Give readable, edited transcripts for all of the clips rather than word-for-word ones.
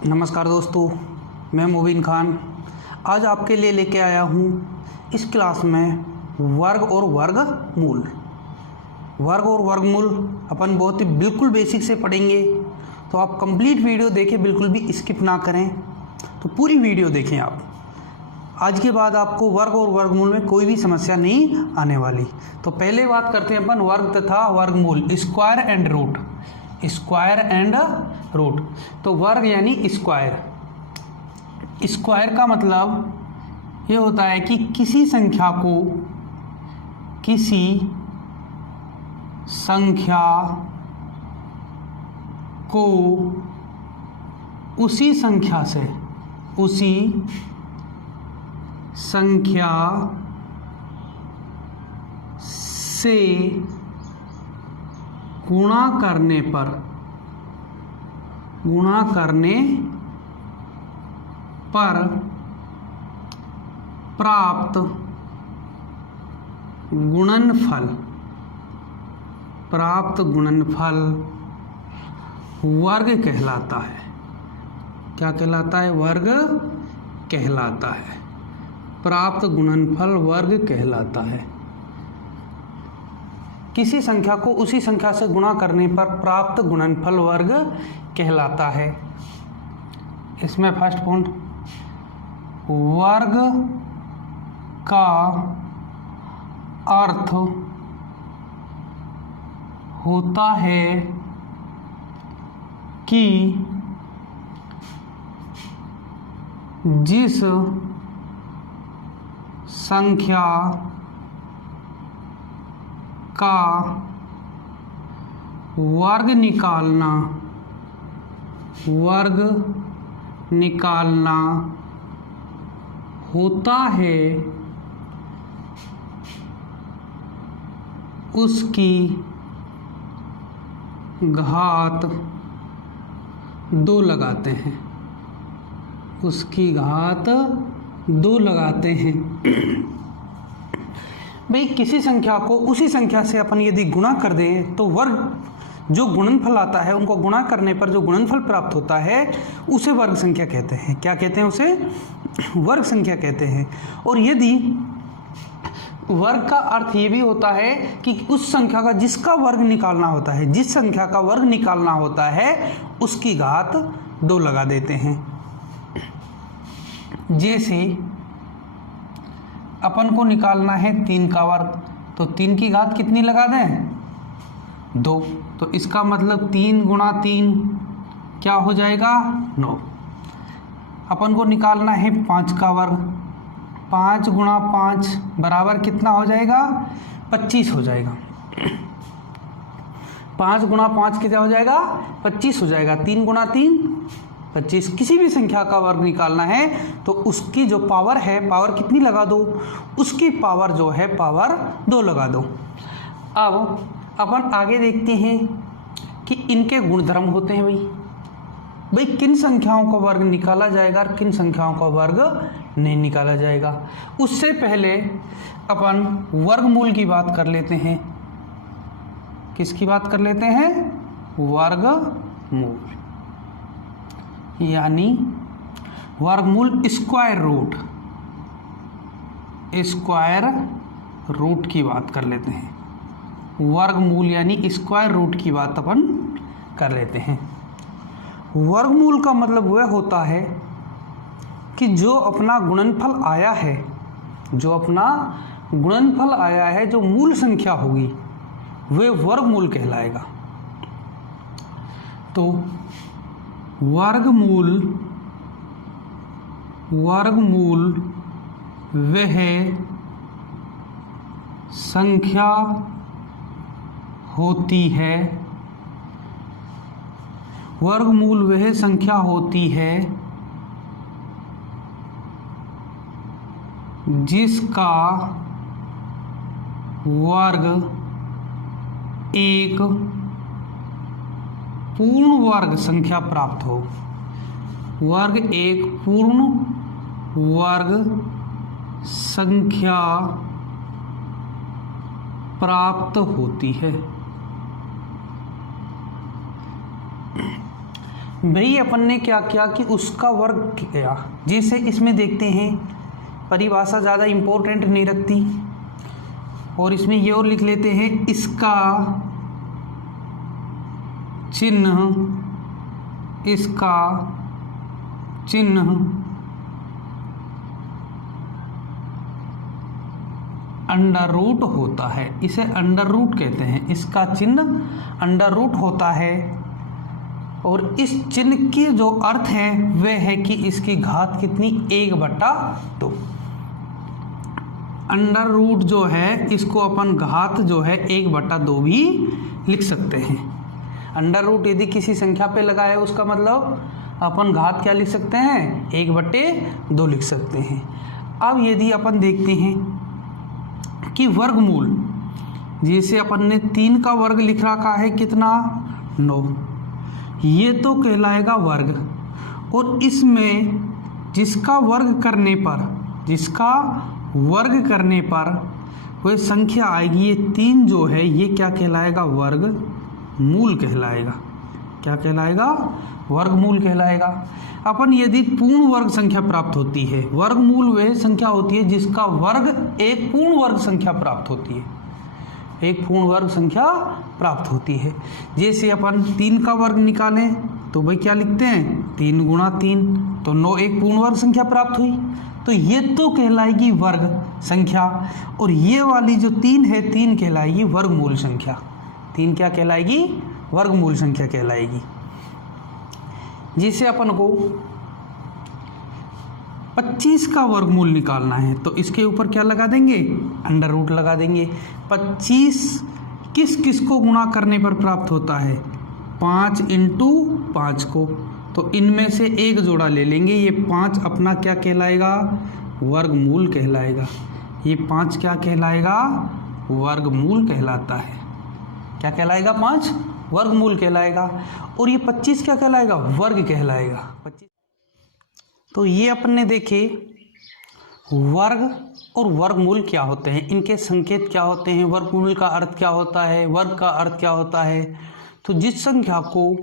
नमस्कार दोस्तों, मैं मुबीन खान आज आपके लिए लेके आया हूँ इस क्लास में वर्ग और वर्गमूल। वर्ग और वर्गमूल अपन बहुत ही बिल्कुल बेसिक से पढ़ेंगे, तो आप कंप्लीट वीडियो देखें, बिल्कुल भी स्किप ना करें। तो पूरी वीडियो देखें आप। आज के बाद आपको वर्ग और वर्गमूल में कोई भी समस्या नहीं आने वाली। तो पहले बात करते हैं अपन वर्ग तथा वर्गमूल, square and root. Square and root, तो वर्ग यानी स्क्वायर। स्क्वायर का मतलब ये होता है कि किसी संख्या को उसी संख्या से गुणा करने पर प्राप्त गुणनफल वर्ग कहलाता है। क्या कहलाता है? वर्ग कहलाता है। प्राप्त गुणनफल वर्ग कहलाता है। किसी संख्या को उसी संख्या से गुणा करने पर प्राप्त गुणनफल वर्ग कहलाता है। इसमें फर्स्ट पॉइंट, वर्ग का अर्थ होता है कि जिस संख्या का वर्ग निकालना होता है उसकी घात 2 लगाते हैं। भाई किसी संख्या को उसी संख्या से अपन यदि गुणा कर दें तो वर्ग जो गुणनफल आता है, उनको गुणा करने पर जो गुणनफल प्राप्त होता है उसे वर्ग संख्या कहते हैं। क्या कहते हैं? उसे वर्ग संख्या कहते हैं। और यदि वर्ग का अर्थ ये भी होता है कि उस संख्या का जिस संख्या का वर्ग निकालना होता है उसकी घात 2 लगा देते हैं। जैसे अपन को निकालना है 3 का वर्ग, तो 3 की घात कितनी लगा दें? 2। तो इसका मतलब 3 गुणा 3 क्या हो जाएगा? 9। अपन को निकालना है 5 का वर्ग, 5 गुणा 5 बराबर कितना हो जाएगा? 25 हो जाएगा। 5 गुणा 5 कितना हो जाएगा? 25 हो जाएगा। 3 गुणा 3 25। किसी भी संख्या का वर्ग निकालना है तो उसकी जो पावर है, पावर कितनी लगा दो? उसकी पावर जो है पावर 2 लगा दो। अब अपन आगे देखते हैं कि इनके गुणधर्म होते हैं। भाई किन संख्याओं का वर्ग निकाला जाएगा और किन संख्याओं का वर्ग नहीं निकाला जाएगा। उससे पहले अपन वर्गमूल की बात कर लेते हैं। किसकी बात कर लेते हैं? वर्गमूल, यानी वर्गमूल स्क्वायर रूट की बात कर लेते हैं। वर्गमूल यानी स्क्वायर रूट की बात अपन कर लेते हैं। वर्गमूल का मतलब वह होता है कि जो अपना गुणनफल आया है, जो मूल संख्या होगी वह वर्गमूल कहलाएगा। तो वर्गमूल वह संख्या होती है जिसका वर्ग एक पूर्ण वर्ग संख्या प्राप्त हो। वर्ग एक पूर्ण वर्ग संख्या प्राप्त होती है। भाई अपन ने क्या किया कि उसका वर्ग किया। जैसे इसमें देखते हैं, परिभाषा ज़्यादा इम्पोर्टेंट नहीं रखती, और इसमें ये और लिख लेते हैं, इसका चिन्ह अंडर रूट होता है। इसे अंडर रूट कहते हैं, इसका चिन्ह अंडर रूट होता है। और इस चिन्ह के जो अर्थ है वह है कि इसकी घात कितनी, 1/2। अंडर रूट जो है इसको अपन घात जो है 1/2 भी लिख सकते हैं। अंडर रूट यदि किसी संख्या पे लगा है उसका मतलब अपन घात क्या लिख सकते हैं, 1/2 लिख सकते हैं। अब यदि अपन देखते हैं कि वर्गमूल, जैसे अपन ने 3 का वर्ग लिख रखा है कितना, 9, ये तो कहलाएगा वर्ग। और इसमें जिसका वर्ग करने पर वह संख्या आएगी, ये 3 जो है ये क्या कहलाएगा, वर्गमूल कहलाएगा। क्या कहलाएगा, वर्गमूल कहलाएगा। अपन यदि पूर्ण वर्ग संख्या प्राप्त होती है, वर्गमूल वह संख्या होती है जिसका वर्ग एक पूर्ण वर्ग संख्या प्राप्त होती है, एक पूर्ण वर्ग संख्या प्राप्त होती है। जैसे अपन 3 का वर्ग निकालें तो भाई क्या लिखते हैं, 3 × 3, तो 9 एक पूर्ण वर्ग संख्या प्राप्त हुई। तो ये तो कहलाएगी वर्ग संख्या, और ये वाली जो 3 है, 3 कहलाएगी वर्गमूल संख्या। 3 क्या कहलाएगी, वर्गमूल संख्या कहलाएगी। जिसे अपन को 25 का वर्गमूल निकालना है तो इसके ऊपर क्या लगा देंगे, अंडर रूट लगा देंगे। 25 किस किस को गुणा करने पर प्राप्त होता है, 5 × 5 को। तो इनमें से एक जोड़ा ले लेंगे, ये 5 अपना क्या कहलाएगा, वर्गमूल कहलाएगा। ये 5 क्या कहलाएगा, वर्गमूल कहलाता है। क्या कहलाएगा, 5 वर्गमूल कहलाएगा। और ये 25 क्या कहलाएगा, वर्ग कहलाएगा। 25। तो ये अपन ने देखे वर्ग और वर्गमूल क्या होते हैं, इनके संकेत क्या होते हैं, वर्गमूल का अर्थ क्या होता है, वर्ग का अर्थ क्या होता है। तो जिस संख्या को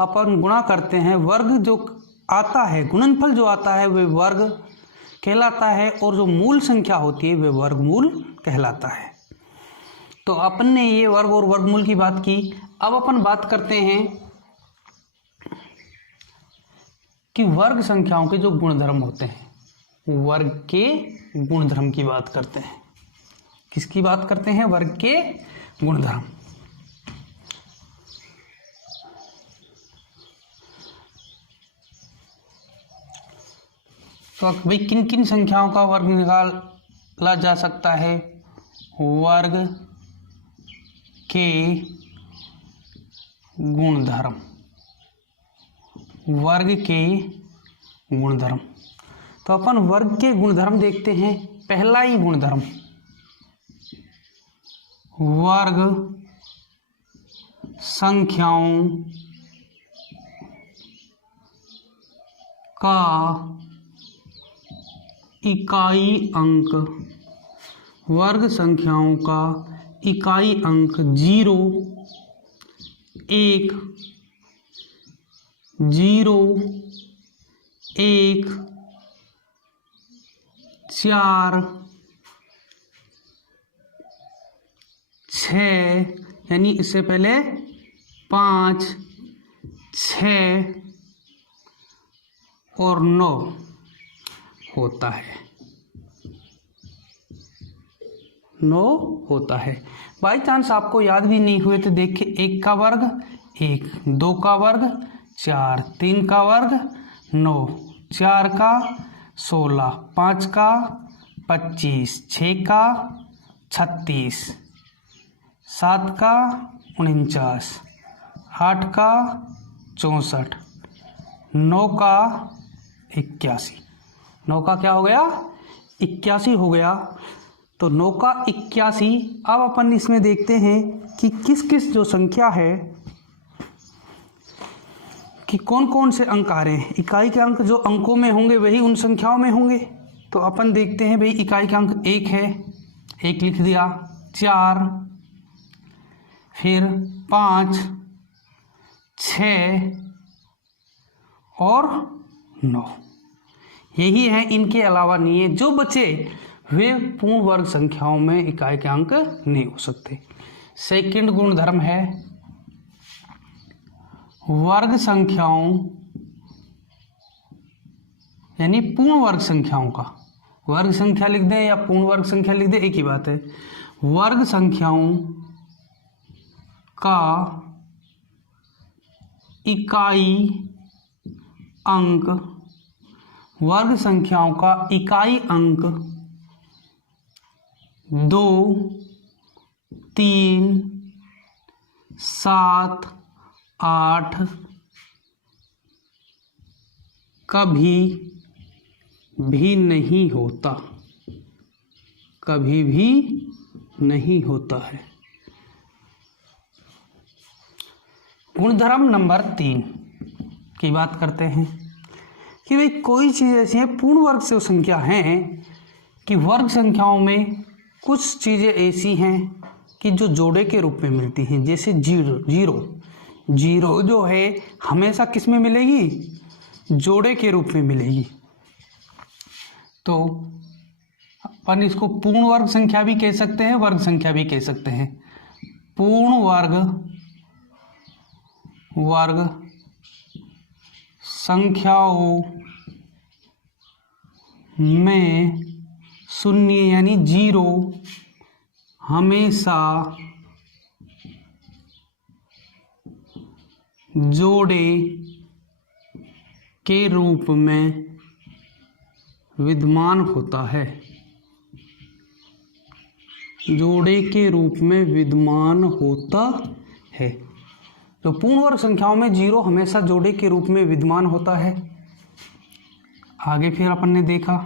अपन गुणा करते हैं, वर्ग जो आता है, गुणनफल जो आता है वह वर्ग कहलाता है, और जो मूल संख्या होती है वह वर्गमूल कहलाता है। तो अपन ने ये वर्ग और वर्गमूल की बात की। अब अपन बात करते हैं कि वर्ग संख्याओं के जो गुणधर्म होते हैं, वर्ग के गुणधर्म की बात करते हैं। किसकी बात करते हैं, वर्ग के गुणधर्म। तो भाई किन किन संख्याओं का वर्ग निकाला जा सकता है, वर्ग के गुणधर्म, वर्ग के गुणधर्म। तो अपन वर्ग के गुणधर्म देखते हैं। पहला ही गुणधर्म, वर्ग संख्याओं का इकाई अंक, वर्ग संख्याओं का इकाई अंक 0, 1, 0, 1, 4, 6, यानी इससे पहले 5, 6 और 9 होता है, 9 होता है। बाई चांस आपको याद भी नहीं हुए तो देखिए, 1 का वर्ग 1, 2 का वर्ग 4, 3 का वर्ग 9, 4 का 16, 5 का 25, 6 का 36, 7 का 49, 8 का 64, 9 का 81। 9 का क्या हो गया, 81 हो गया। तो 9 का 81। अब अपन इसमें देखते हैं कि किस किस जो संख्या है कि कौन कौन से अंक आ रहे हैं। इकाई के अंक जो अंकों में होंगे वही उन संख्याओं में होंगे। तो अपन देखते हैं भाई, इकाई के अंक 1 है, 1 लिख दिया, 4, फिर 5, 6, और 9, यही है। इनके अलावा नहीं है। जो बचे वे पूर्ण वर्ग संख्याओं में इकाई के अंक नहीं हो सकते। सेकंड गुणधर्म है वर्ग संख्याओं यानी पूर्ण वर्ग संख्याओं का, वर्ग संख्या लिख दें या पूर्ण वर्ग संख्या लिख दें, एक ही बात है। वर्ग संख्याओं का इकाई अंक, वर्ग संख्याओं का इकाई अंक 2, 3, 7, 8 कभी भी नहीं होता, कभी भी नहीं होता है। गुणधर्म नंबर 3 की बात करते हैं कि भाई कोई चीज़ ऐसी है, पूर्ण वर्ग से संख्या हैं कि वर्ग संख्याओं में कुछ चीज़ें ऐसी हैं कि जो जोड़े के रूप में मिलती हैं। जैसे जीरो जो है हमेशा किस में मिलेगी? जोड़े के रूप में मिलेगी। तो अपन इसको पूर्ण वर्ग संख्या भी कह सकते हैं, वर्ग संख्या भी कह सकते हैं। पूर्ण वर्ग संख्याओं में शून्य यानी 0 हमेशा जोड़े के रूप में विद्यमान होता है, जोड़े के रूप में विद्यमान होता है। तो पूर्ण वर्ग संख्याओं में 0 हमेशा जोड़े के रूप में विद्यमान होता है। आगे फिर अपन ने देखा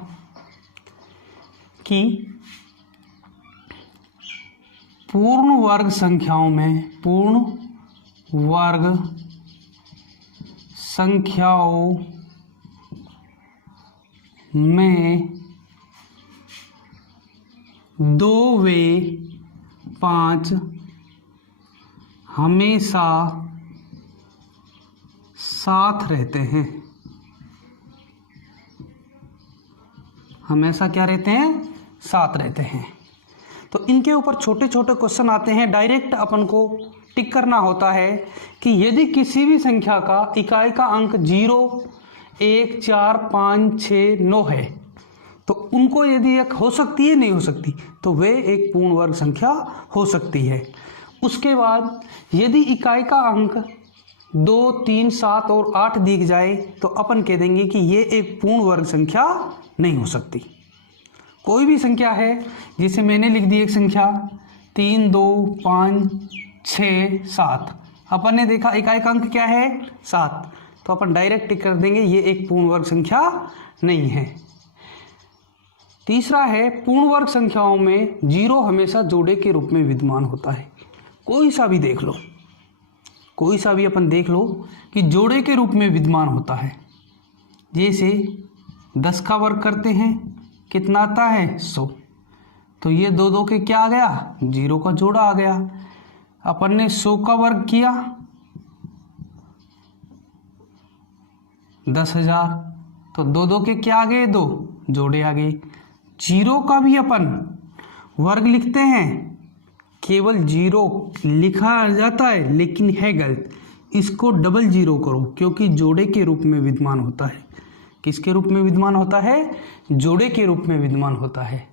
कि पूर्ण वर्ग संख्याओं में में 2 व 5 हमेशा साथ रहते हैं। हमेशा क्या रहते हैं? साथ रहते हैं। तो इनके ऊपर छोटे छोटे क्वेश्चन आते हैं। डायरेक्ट अपन को टिक करना होता है कि यदि किसी भी संख्या का इकाई का अंक 0, 1, 4, 5, 6, 9 है तो उनको यदि एक हो सकती है, नहीं हो सकती, तो वे एक पूर्ण वर्ग संख्या हो सकती है। उसके बाद यदि इकाई का अंक 2, 3, 7 और 8 दिख जाए तो अपन कह देंगे कि ये एक पूर्ण वर्ग संख्या नहीं हो सकती। कोई भी संख्या है, जिसे मैंने लिख दी एक संख्या 3, 2, 5, 6, 7, अपन ने देखा इकाई का अंक क्या है? 7, तो अपन डायरेक्ट टिक कर देंगे ये एक पूर्ण वर्ग संख्या नहीं है। तीसरा है पूर्ण वर्ग संख्याओं में 0 हमेशा जोड़े के रूप में विद्यमान होता है। कोई सा भी देख लो, कोई सा भी अपन देख लो कि जोड़े के रूप में विद्यमान होता है। जैसे 10 का वर्ग करते हैं, कितना आता है? 100, तो ये 2 के क्या आ गया? 0 का जोड़ा आ गया। अपन ने 100 का वर्ग किया 10,000, तो 2 के क्या आ गए? 2 जोड़े आ गए। 0 का भी अपन वर्ग लिखते हैं, केवल 0 लिखा जाता है लेकिन है गलत। इसको डबल 0 करो क्योंकि जोड़े के रूप में विद्यमान होता है। किसके रूप में विद्यमान होता है? जोड़े के रूप में विद्यमान होता है।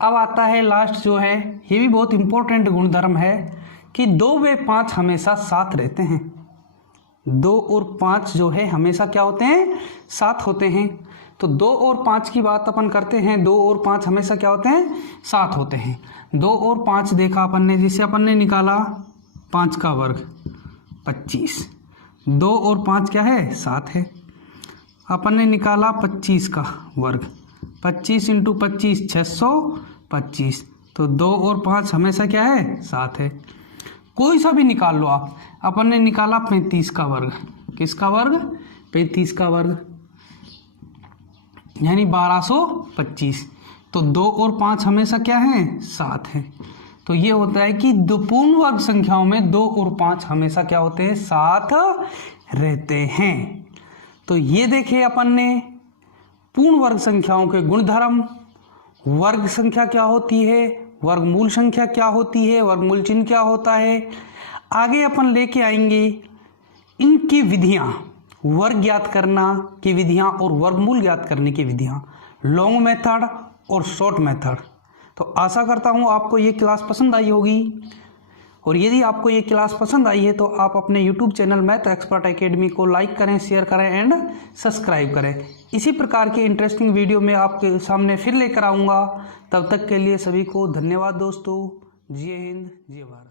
अब आता है लास्ट जो है, ये भी बहुत इंपॉर्टेंट गुणधर्म है कि 2 व 5 हमेशा साथ रहते हैं। 2 और 5 जो है हमेशा क्या होते हैं? साथ होते हैं। तो 2 और 5 की बात अपन करते हैं। 2 और 5 हमेशा क्या होते हैं? साथ होते हैं। 2 और 5 देखा अपन ने, जिसे अपन ने निकाला 5 का वर्ग 25। 2 और 5 क्या है? साथ है। अपन ने निकाला 25 का वर्ग, 25 × 25 625। तो 2 और 5 हमेशा क्या है? साथ है। कोई सा भी निकाल लो आप। अपन ने निकाला 35 का वर्ग। किसका वर्ग? 35 का वर्ग, यानी 1225। तो 2 और 5 हमेशा क्या है? साथ है। तो ये होता है कि दो पूर्ण वर्ग संख्याओं में 2 और 5 हमेशा क्या होते हैं? साथ रहते हैं। तो ये देखे अपन ने पूर्ण वर्ग संख्याओं के गुणधर्म, वर्ग संख्या क्या होती है, वर्गमूल संख्या क्या होती है, वर्गमूल चिन्ह क्या होता है। आगे अपन लेके आएंगे इनकी विधियां, वर्ग ज्ञात करना की विधियां और वर्गमूल ज्ञात करने की विधियां, लॉन्ग मेथड और शॉर्ट मेथड। तो आशा करता हूं आपको ये क्लास पसंद आई होगी, और यदि आपको ये क्लास पसंद आई है तो आप अपने YouTube channel math expert academy को लाइक करें, शेयर करें एंड सब्सक्राइब करें। इसी प्रकार के इंटरेस्टिंग वीडियो में आपके सामने फिर लेकर आऊँगा। तब तक के लिए सभी को धन्यवाद दोस्तों। जय हिंद, जय भारत।